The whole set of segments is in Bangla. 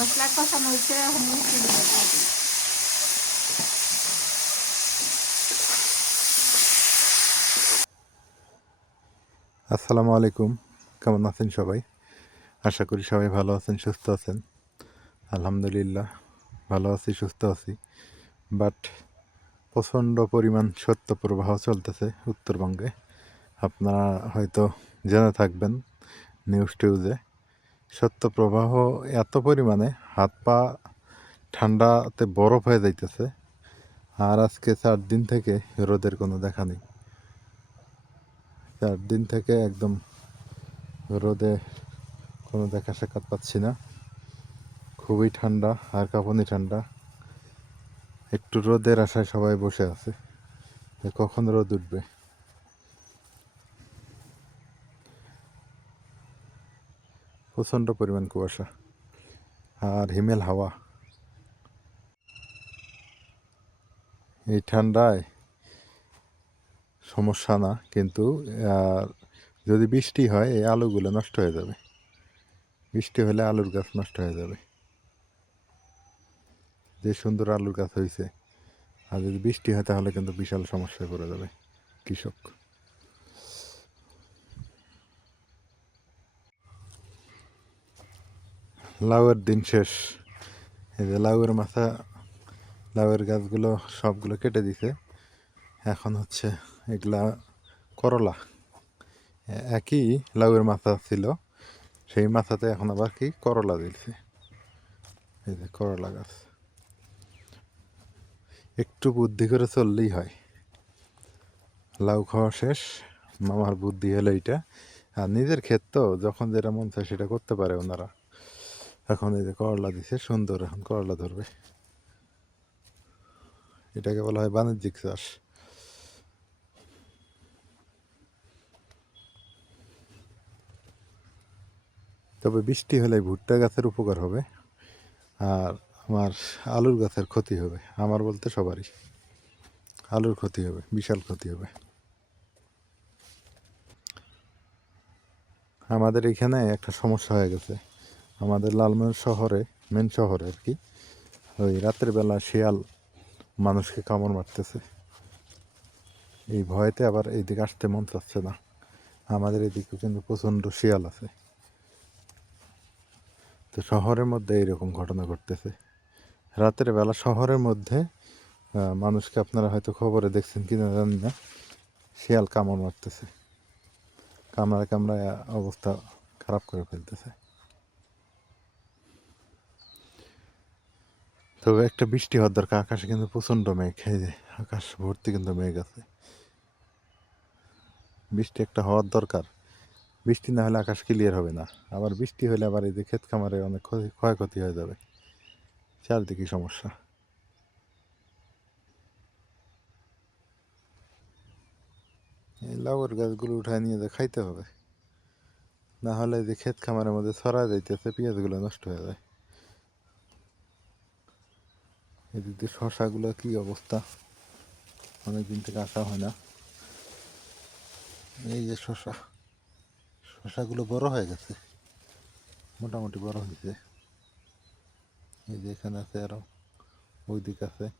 মশলা কষানো মিষ্টি আসসালামু আলাইকুম। কেমন আছেন সবাই? আশা করি সবাই ভালো আছেন, সুস্থ আছেন। আলহামদুলিল্লাহ, ভালো আছি, সুস্থ আছি। বাট প্রচণ্ড পরিমাণ সত্য প্রবাহ চলতেছে উত্তরবঙ্গে। আপনারা হয়তো জেনে থাকবেন নিউজ টিউজে সত্য প্রবাহ এত পরিমাণে, হাত পা ঠান্ডাতে বরফ হয়ে যাইতেছে। আর আজকে চার দিন থেকে রোদের কোনো দেখা নেই। চার দিন থেকে একদম রোদে কোনো দেখা সাক্ষাৎ পাচ্ছি না। খুবই ঠান্ডা, আর কাঁপুনি ঠান্ডা। একটু রোদের আশায় সবাই বসে আছে কখন রোদ উঠবে। প্রচণ্ড পরিমাণ কুয়াশা। আর হিমেল হাওয়া এই ঠান্ডায় সমস্যা না, কিন্তু যদি বৃষ্টি হয়, এই আলুগুলো নষ্ট হয়ে যাবে। বৃষ্টি হলে আলুর গাছ নষ্ট হয়ে যাবে। যে সুন্দর আলুর গাছ হয়েছে আর যদি বৃষ্টি হয়, তাহলে কিন্তু বিশাল সমস্যায় পড়ে যাবে কৃষক। লাউয়ের দিন শেষ। এই যে লাউয়ের মাথা, লাউয়ের গাছগুলো সবগুলো কেটে দিছে। এখন হচ্ছে এগুলা করলা। একই লাউয়ের মাথা ছিল, সেই মাথাতে এখন আবার কি করলা দিয়েছে এই যে করলা গাছ। একটু বুদ্ধি করে চললেই হয়। লাউ খাওয়া শেষ, মামার বুদ্ধি হলো এইটা। আর নিজের ক্ষেত তো যখন যেটা মন চায় সেটা করতে পারে ওনারা। এখন এই যে করলা দিছে, সুন্দর এখন করলা ধরবে। এটাকে বলা হয় বাণিজ্যিক চাষ। তবে বৃষ্টি হলে ভুট্টা গাছের উপকার হবে, আর আমার আলুর গাছের ক্ষতি হবে, আমার বলতে সবারই। আলুর ক্ষতি হবে, বিশাল ক্ষতি হবে। আমাদের এখানে একটা সমস্যা হয়ে গেছে। আমাদের লালমোহন শহরে মেন শহরে আর কি। ওই রাতের বেলা শিয়াল মানুষকে কামড় মারতেছে। এই ভয়েতে আবার এইদিকে আসতে মন চাচ্ছে না। আমাদের এদিকে কিন্তু প্রচণ্ড শিয়াল আছে। তো শহরের মধ্যে এইরকম ঘটনা ঘটতেছে। রাতের বেলা শহরের মধ্যে মানুষকে আপনারা হয়তো খবরে দেখছেন কি না জানি না। শিয়াল কামড় মারতেছে। কামড়ায় কামড়ায় অবস্থা খারাপ করে ফেলতেছে। তবে একটা বৃষ্টি হওয়ার দরকার, আকাশে কিন্তু প্রচণ্ড মেঘ। এই যে আকাশ ভর্তি কিন্তু মেঘ আছে। বৃষ্টি একটা হওয়ার দরকার। বৃষ্টি না হলে আকাশ ক্লিয়ার হবে না। আবার বৃষ্টি হলে আবার এই যে ক্ষেত খামারে অনেক ক্ষতি- ক্ষয়ক্ষতি হয়ে যাবে। চারদিকে সমস্যা। এই লাউয়ের গাছগুলো উঠায় নিয়ে খাইতে হবে। না হলে যে ক্ষেত খামারের মধ্যে ছড়া যাইতেছে, পেঁয়াজগুলো নষ্ট হয়ে যায়। এদিক দিয়ে শশাগুলো কি অবস্থা? অনেকদিন থেকে আসা হয় না। এই যে শশা, শশাগুলো বড় হয়ে গেছে। মোটামুটি বড় হয়েছে। এই যে এখানে আছে আরও ওই দিক আছে।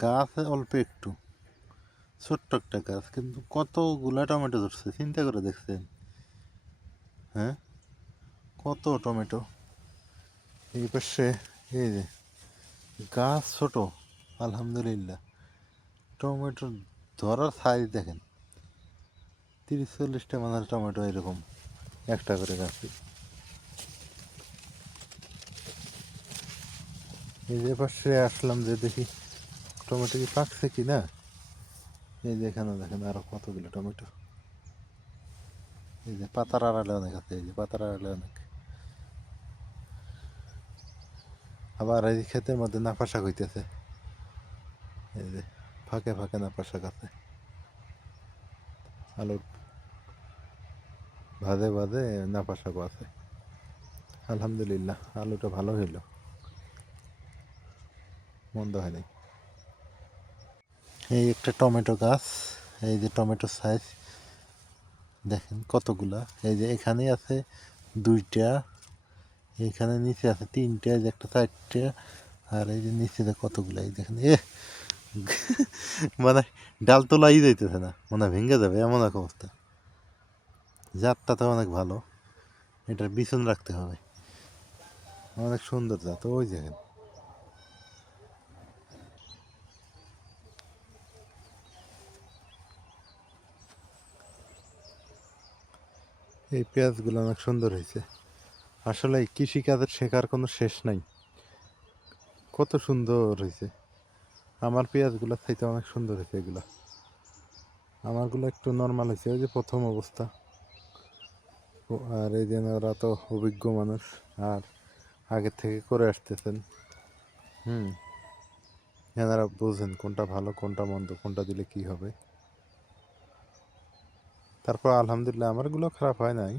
গাছ অল্প একটু, ছোট্ট একটা গাছ, কিন্তু কতগুলা টমেটো ধরছে, চিন্তা করে দেখছেন? হ্যাঁ? কত টমেটো? এই পাশে এই যে, গাছ ছোট, আলহামদুলিল্লাহ। টমেটো ধরার সাইজ দেখেন তিরিশ চল্লিশটা মাথার টমেটো এরকম, একটা করে গাছে। এই যে পাশে আসলাম যে দেখি, টমেটো কি পাকছে কি না? এই যে এখানে দেখেন আরও কতগুলো টমেটো। এই যে পাতার আড়ালে অনেক আছে, এই যে পাতার আড়ালে অনেক। আবার এই ক্ষেতের মধ্যে নাপা শাক হইতেছে। এই যে, ফাঁকে ফাঁকে নাপা শাক আছে। আলু ভাজে ভাজে নাপা শাকও আছে। আলহামদুলিল্লাহ, আলুটা ভালো হইল। মন্দ হয়নি। এই একটা টমেটো গাছ, এই যে টমেটো সাইজ দেখেন কতগুলা। এই যে এখানে আছে দুইটা এখানে নিচে আছে তিনটে একটা চারটে, আর এই যে নিচে কতগুলো এই দেখেন এ মানে ডাল তোলাই যাইতেছে না মানে ভেঙে যাবে, এমন এক অবস্থা। জাতটা তো অনেক ভালো, এটার বিছন রাখতে হবে। অনেক সুন্দর জাত, ওই দেখেন। এই পেঁয়াজগুলো অনেক সুন্দর হয়েছে। আসলে কৃষিকাজের শেখার কোনো শেষ নাই। কত সুন্দর হয়েছে আমার পেঁয়াজগুলো চাইতে অনেক সুন্দর হয়েছে এগুলো। আমারগুলো একটু নর্মাল হয়েছে ওই যে প্রথম অবস্থা। আর এই যে ওরা তো অভিজ্ঞ মানুষ, আর আগের থেকে করে আসতেছেন। হুম। এনারা বোঝেন কোনটা ভালো, কোনটা মন্দ, কোনটা দিলে কি হবে। তারপর আলহামদুলিল্লাহ, আমারগুলো খারাপ হয় নাই।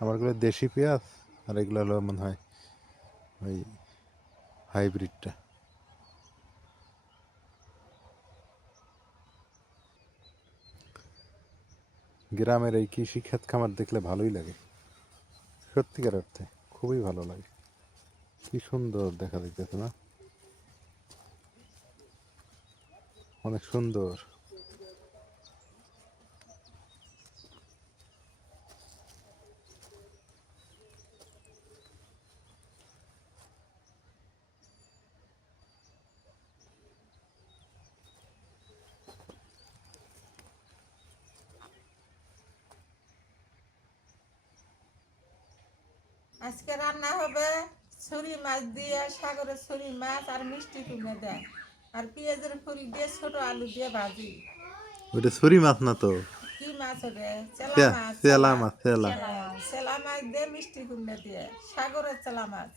আমারগুলো দেশি পেঁয়াজ আর এগুলো হলো মনে হয় ওই হাইব্রিডটা। গ্রামের এই কৃষি ক্ষেত খামার দেখলে ভালোই লাগে। সত্যিকার অর্থে খুবই ভালো লাগে। কি সুন্দর দেখা যাইতেছে না? অনেক সুন্দর আজকে রান্না ছুরি মাছ দিয়ে সাগরের ছুরি মাছ আর মিষ্টি কুমড়ে দেয়। আর পেঁয়াজের ফুল দিয়ে ছোট আলু দিয়ে ভাজি। ওটা ছুরি মাছ না তো? কি মাছ হবে? চেলা মাছ চেলা মাছ চেলা। চেলা মাছ দিয়ে মিষ্টি কুমড়ে দিয়ে। সাগরের চেলা মাছ।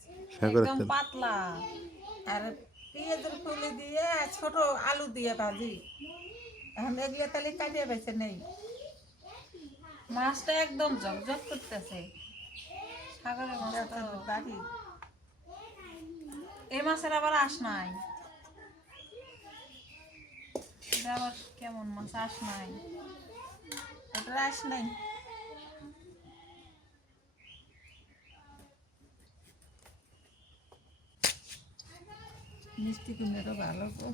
একদম পাতলা। আর পেঁয়াজের ফুল দিয়ে ছোট আলু দিয়ে ভাজি। এখন এগুলো তাহলে কাটিয়ে বেছে নেই। মাছটা একদম ঝকঝক করতেছে। এই মাছের আবার আস নাই। আবার কেমন মাছ? আস নাই। এটা রাস নাই। মিষ্টি কুমড়েরও ভালো গো।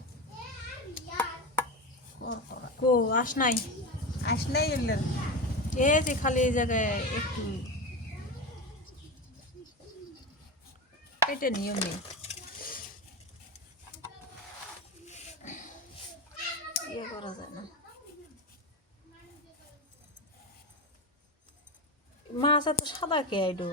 কো আস নাই। আস নাই এই যে খালি এই জায়গায় একটু এটা নিয়ম নেই। ইয়ে করা যায় মাছ এত সাদা কে আইডো?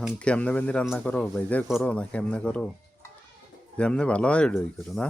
এখন কেমনে বেন্দি রান্না করো? বাইজে করো না কেমনে করো? যেমনে ভালো হয় ওই করো, না?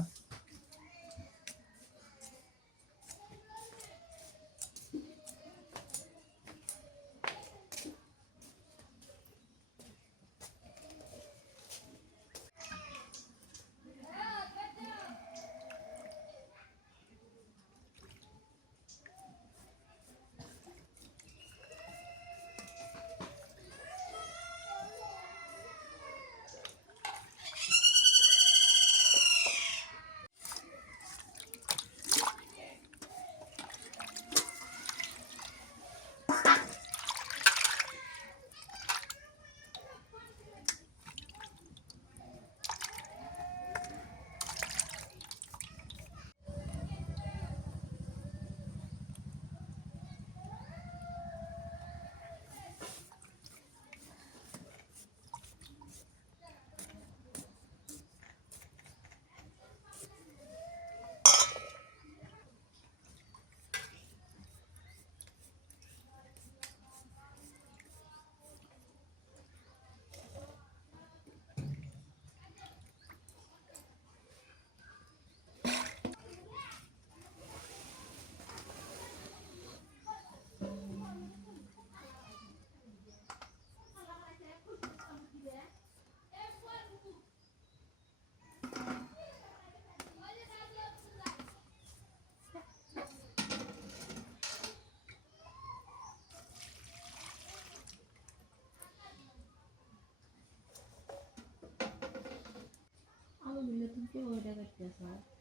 করতেছ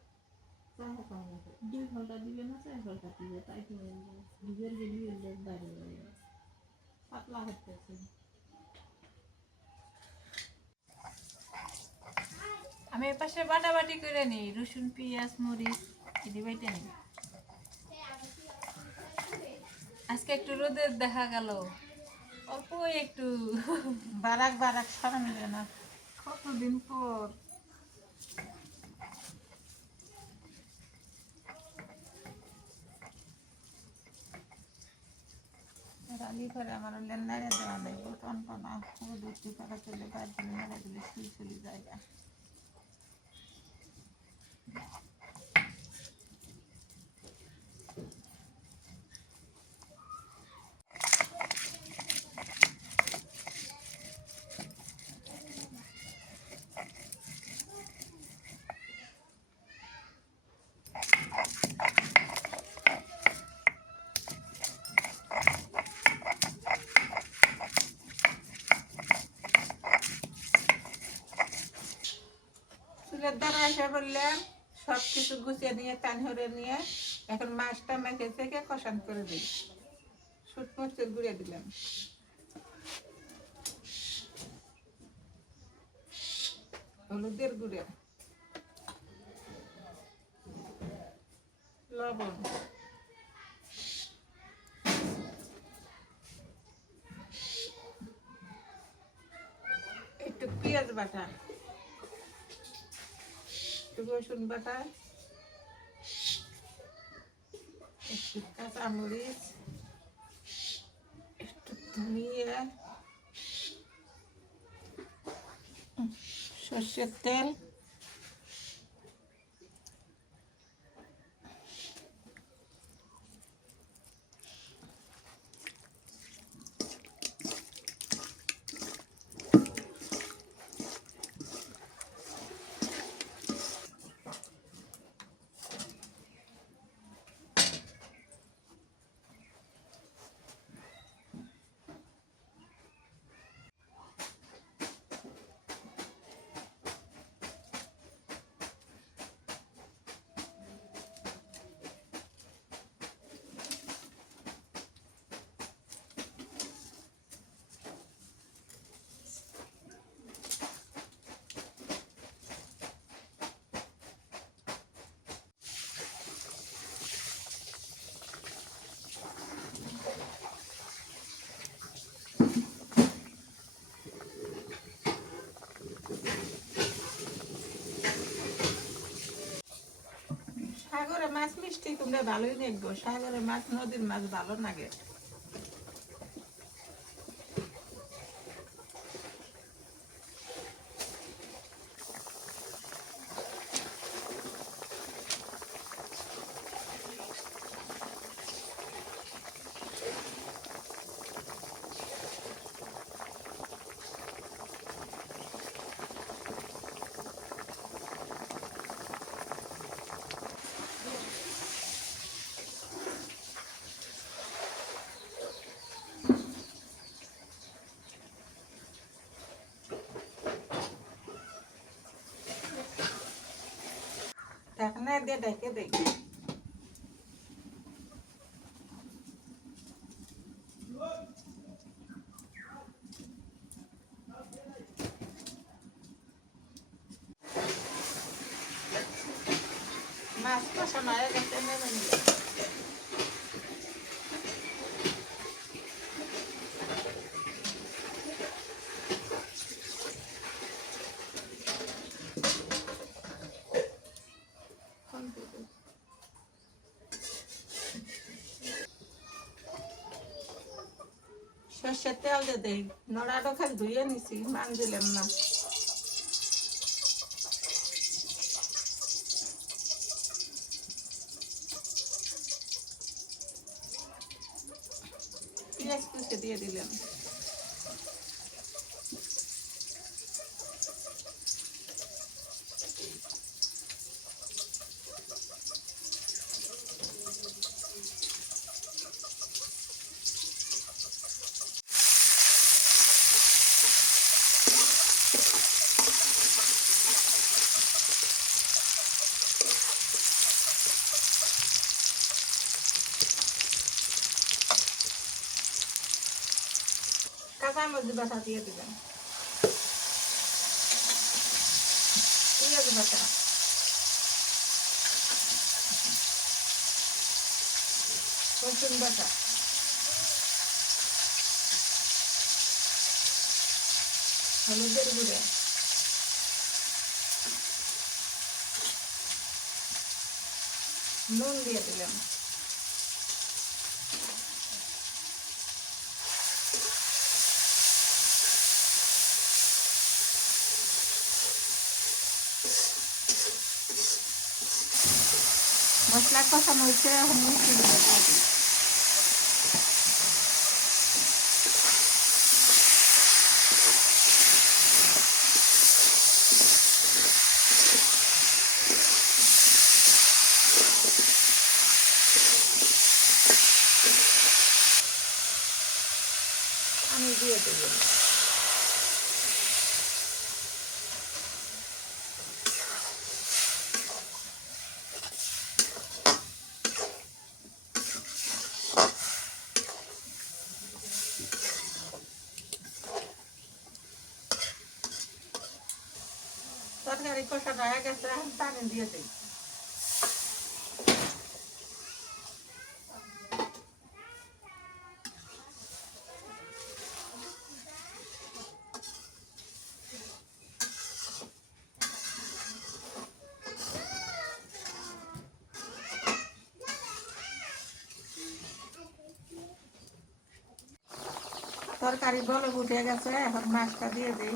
চাহে পাবো দুই ঘণ্টা দিবে না চার ঘণ্টা দিবে তাই তো নিজের গেলি দাঁড়িয়ে পাতলা হতেছে আমি এ পাশে বাটাবাটি করে নিই রসুন পেঁয়াজ মরিচ এটি বাইটে নিই। আজকে একটু রোদের দেখা গেল অল্প একটু। বারাক বারাক সারা মিলে না। কতদিন পর? রালি করে আমার লেন নাড়ে দেওয়া নাই। কন কোনো দুটি করা চলে পাঁচ দিন নাড়ে দিলে শুয়ে চলে জায়গা নিয়ে নিয়ে এখন মাছটা মেখে থেকে কষান করে দিই। শুট মরিচের গুঁড়ে দিলাম। হলুদের গুঁড়ে। লবণ। একটু পেঁয়াজ বাটা। একটু রসুন বাটা। একটু কাঁচামরিচ একটু ধনিয়া সর্ষের তেল সাগরে মাছ মিষ্টি তোমরা ভালোই দেখব। সাগরে মাছ নদীর মাছ ভালো লাগে। দিয়ে ঢেকে দেখি মাছ কষানো হয়ে গেছে নেমে নিয়ে সর্ষের তেল দিয়ে দেই নড়াটা খালি ধুয়ে নিছি মান দিলাম না। মরিচ বাটা দিয়ে দিলাম পেঁয়াজ বাটা। রসুন বাটা। হলুদের গুঁড়া। নুন দিয়ে দিলাম। মশলা কষানো হয়েছে এখন মিষ্টি দিয়ে দিই আমি দিয়ে দেবো তরকারি কষানো হয়ে গেছে এখন পানি দিয়ে দিই। তরকারি বলে গেছে, এখন মাছটা দিয়ে দিই।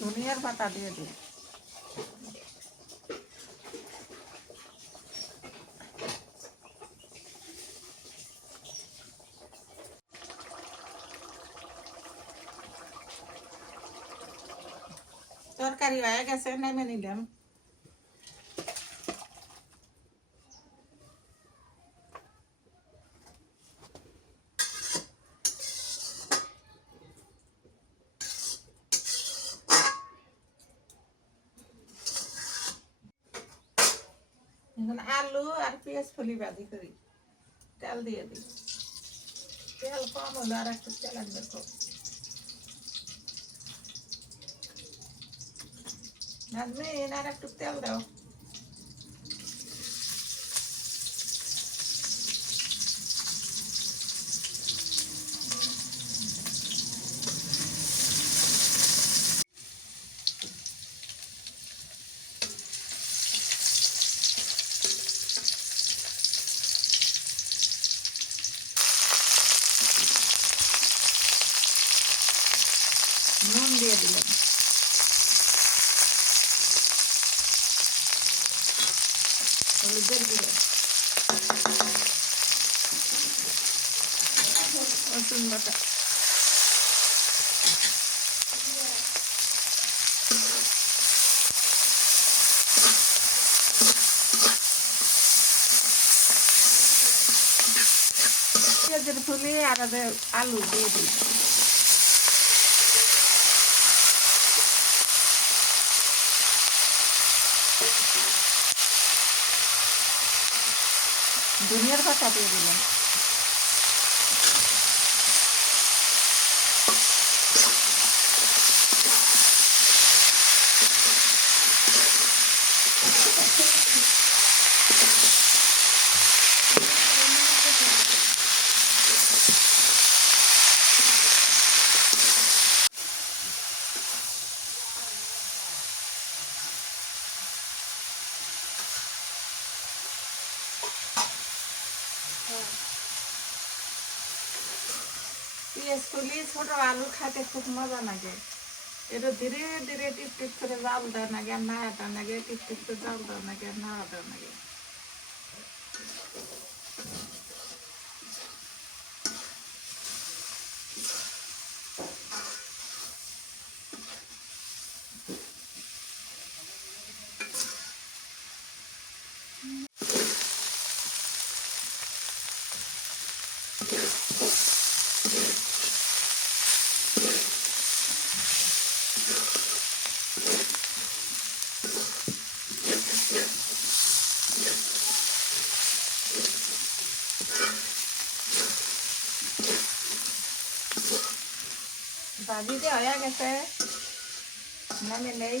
ধনিয়ার পাতা দিয়ে দিই। তরকারি হয়ে গেছে নেমে নিলাম এখন আলু আর পেঁয়াজ ফুলি ভাজি করি। তেল দিয়ে দিই। তেল কম হলো আর একটু তেল আনবে কম নাজমিন, আর একটু তেল দাও নুন দিয়ে দিলাম হলুদের গুঁড়ো রসুন বাটা পেঁয়াজের আর আদে আলু দিয়ে দিই দুনিয়ার পাতা দিয়ে দিলাম পেঁয়াজ ফুলি ছোট আলু খাইতে খুব মজা লাগে এটা ধীরে ধীরে টিপ টিপ করে জাল দেয় নাকি আর না দেয় নাকি টিপ টিপ করে জাল দেয় নাকি আর না দেয় নাকি ভাজি দিয়ে হয়ে গেছে নামে নেই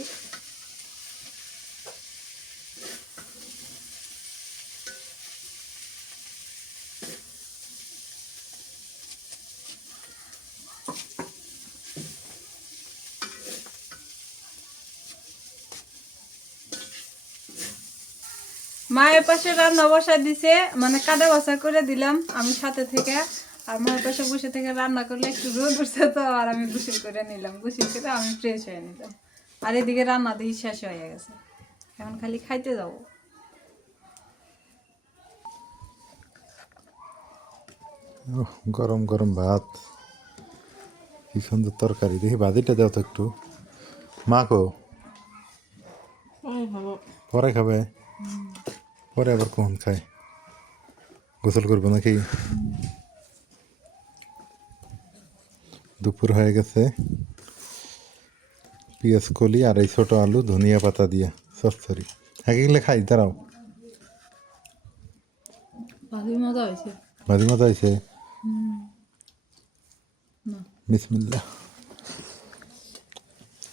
মায়ের পাশে রান্না বসা দিছে মানে কাদা বসা করে দিলাম আমি সাথে থেকে। আর মায়ের পাশে বসে থেকে রান্না করলে একটু রোদ উঠছে তো আর আমি গোসল করে নিলাম। গোসল করে আমি ফ্রেশ হয়ে নিলাম। আর এদিকে রান্না দিয়ে শেষ হয়ে গেছে। এখন খালি খাইতে যাব। ওহ, গরম গরম ভাত। কি সুন্দর তরকারি। দেখি ভাজিটা দাও তো একটু। মা কো? পরে খাবে? পরে আবার কখন খায়? গোসল করব নাকি? দুপুর হয়ে গেছে। পেঁয়াজ কলি আর এই ছোটো আলু ধনিয়া পাতা দিয়া। সরসরি আগে গেলে খাই দাঁড়াও। ভাজি মজা হয়েছে। আছে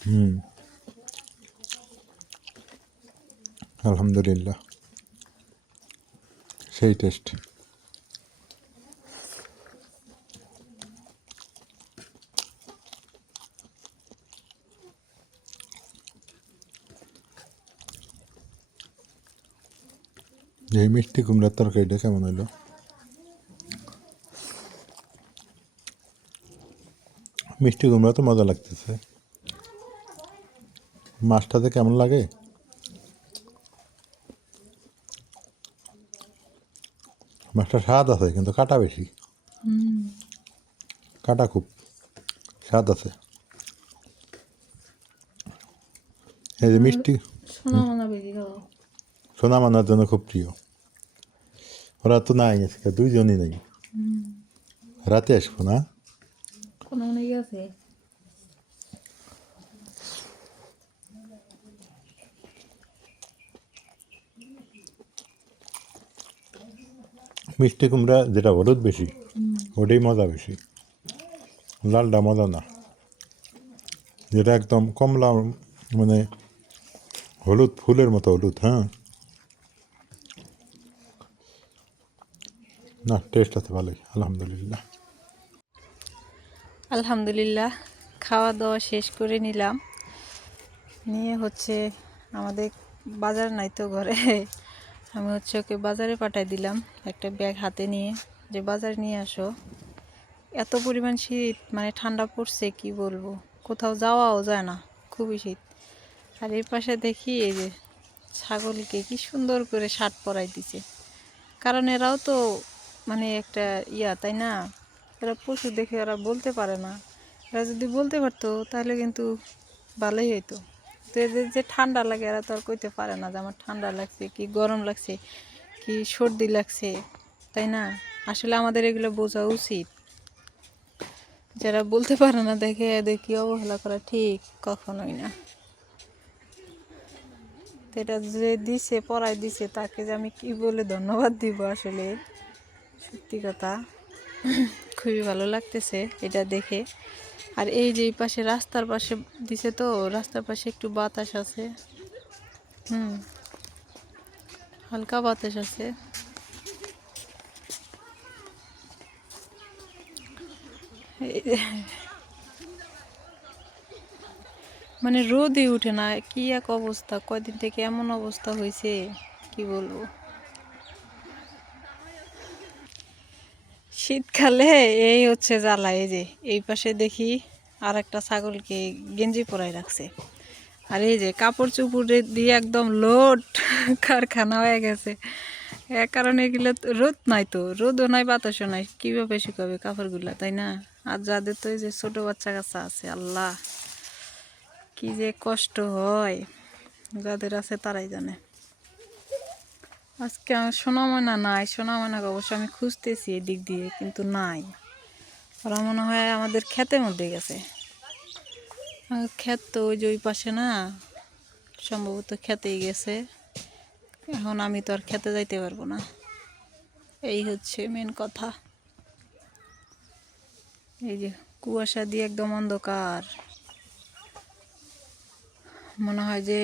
হুম। আলহামদুলিল্লাহ। সেই টেস্ট। এই মিষ্টি কুমড়ার তরকারিটা কেমন হলো? মিষ্টি কুমড়া তো মজা লাগতেছে। মাছটাতে কেমন লাগে? মাছটা স্বাদ আছে কিন্তু কাটা বেশি। কাটা খুব স্বাদ আছে। এই যে মিষ্টি। সোনা মানা মানার জন্য খুব প্রিয় ওরা তো নাই আজকে দুইজনই নেই রাতে আসব না কোনো গেছে মিষ্টি কুমড়া যেটা হলুদ বেশি ওটাই মজা বেশি লালটা মজা না যেটা একদম কমলা মানে হলুদ ফুলের মতো হলুদ হ্যাঁ না টেস্ট আছে ভালোই, আলহামদুলিল্লাহ। আলহামদুলিল্লাহ, খাওয়া দাওয়া শেষ করে নিলাম। নিয়ে হচ্ছে আমাদের বাজার নাই তো ঘরে। আমি হচ্ছে ওকে বাজারে পাঠাই দিলাম একটা ব্যাগ হাতে নিয়ে, যে বাজার নিয়ে আসো। এত পরিমাণ শীত মানে ঠান্ডা পড়ছে, কি বলব? কোথাও যাওয়াও যায় না, খুবই শীত। আর এই পাশে দেখি এই যে ছাগলকে কি সুন্দর করে শার্ট পরাই দিছে। কারণ এরাও তো মানে একটা ইয়া, তাই না? এরা পশু দেখে ওরা বলতে পারে না। এরা যদি বলতে পারতো, তাহলে কিন্তু ভালোই হইতো। তো এদের যে ঠান্ডা লাগে, এরা তো আর কইতে পারে না যে আমার ঠান্ডা লাগছে, কি গরম লাগছে, কি সর্দি লাগছে, তাই না? আসলে আমাদের এগুলো বোঝা উচিত। যারা বলতে পারে না, দেখে এদের কি অবহেলা করা ঠিক? কখনোই না। এটা যে দিছে পড়াই দিছে, তাকে যে আমি কি বলে ধন্যবাদ দিব আসলে? সত্যি কথা। খুবই ভালো লাগতেছে এটা দেখে। আর এই যে পাশে রাস্তার পাশে দিছে তো, রাস্তার পাশে একটু বাতাস আছে। হুম। হালকা বাতাস আছে। মানে রোদই উঠে না, কি এক অবস্থা, কয়দিন থেকে এমন অবস্থা হয়েছে, কি বলব? শীতকালে এই হচ্ছে জ্বালা, এই যে এই পাশে দেখি আর একটা ছাগলকে গেঞ্জি পরাই রাখছে। আর এই যে কাপড় চুপড়ে দিয়ে একদম লোট কারখানা হয়ে গেছে। এক কারণে এগুলো রোদ নাই তো, রোদও নাই, বাতাসও নাই, কীভাবে শুকাবে কাপড়গুলো, তাই না? আর যাদের তো এই যে ছোটো বাচ্চা কাচ্চা আছে, আল্লাহ, কি যে কষ্ট হয়, যাদের আছে তারাই জানে। আজকে আমার সোনাময়না নাই সোনাময়নাকে অবশ্য আমি খুঁজতেছি এদিক দিয়ে, কিন্তু নাই। ওরা মনে হয় আমাদের ক্ষেতের মধ্যে গেছে। ক্ষেত তো ওই যে ওই পাশে না, সম্ভবত খেতেই গেছে। এখন আমি তো আর খেতে যাইতে পারব না। এই হচ্ছে মেন কথা। এই যে কুয়াশা দিয়ে একদম অন্ধকার। মনে হয় যে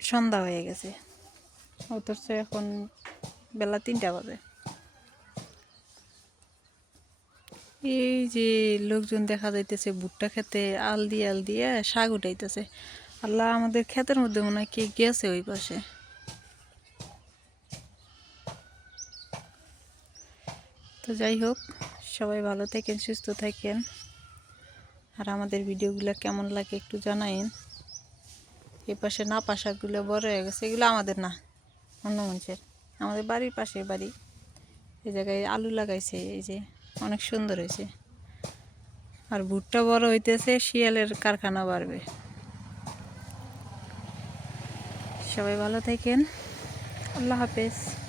সন্ধ্যা হয়ে গেছে। অথচ এখন বেলা তিনটা বাজে। এই যে লোকজন দেখা যাইতেছে ভুট্টা খেতে, আল দিয়ে আল দিয়ে শাক উঠাইতেছে। আল্লাহ আমাদের ক্ষেতের মধ্যে মনে হয় কে গেছে ওই পাশে। তো যাই হোক, সবাই ভালো থাকেন, সুস্থ থাকেন। আর আমাদের ভিডিওগুলো কেমন লাগে একটু জানাইন। এই পাশে না পাশাগুলো বড় হয়ে গেছে, এগুলো আমাদের না। অন্য মঞ্চের আমাদের বাড়ির পাশে বাড়ি। এই জায়গায় আলু লাগাইছে, এই যে অনেক সুন্দর হয়েছে। আর ভুট্টা বড় হইতেছে, শিয়ালের কারখানা বাড়বে। সবাই ভালো থাকেন। আল্লাহ হাফেজ।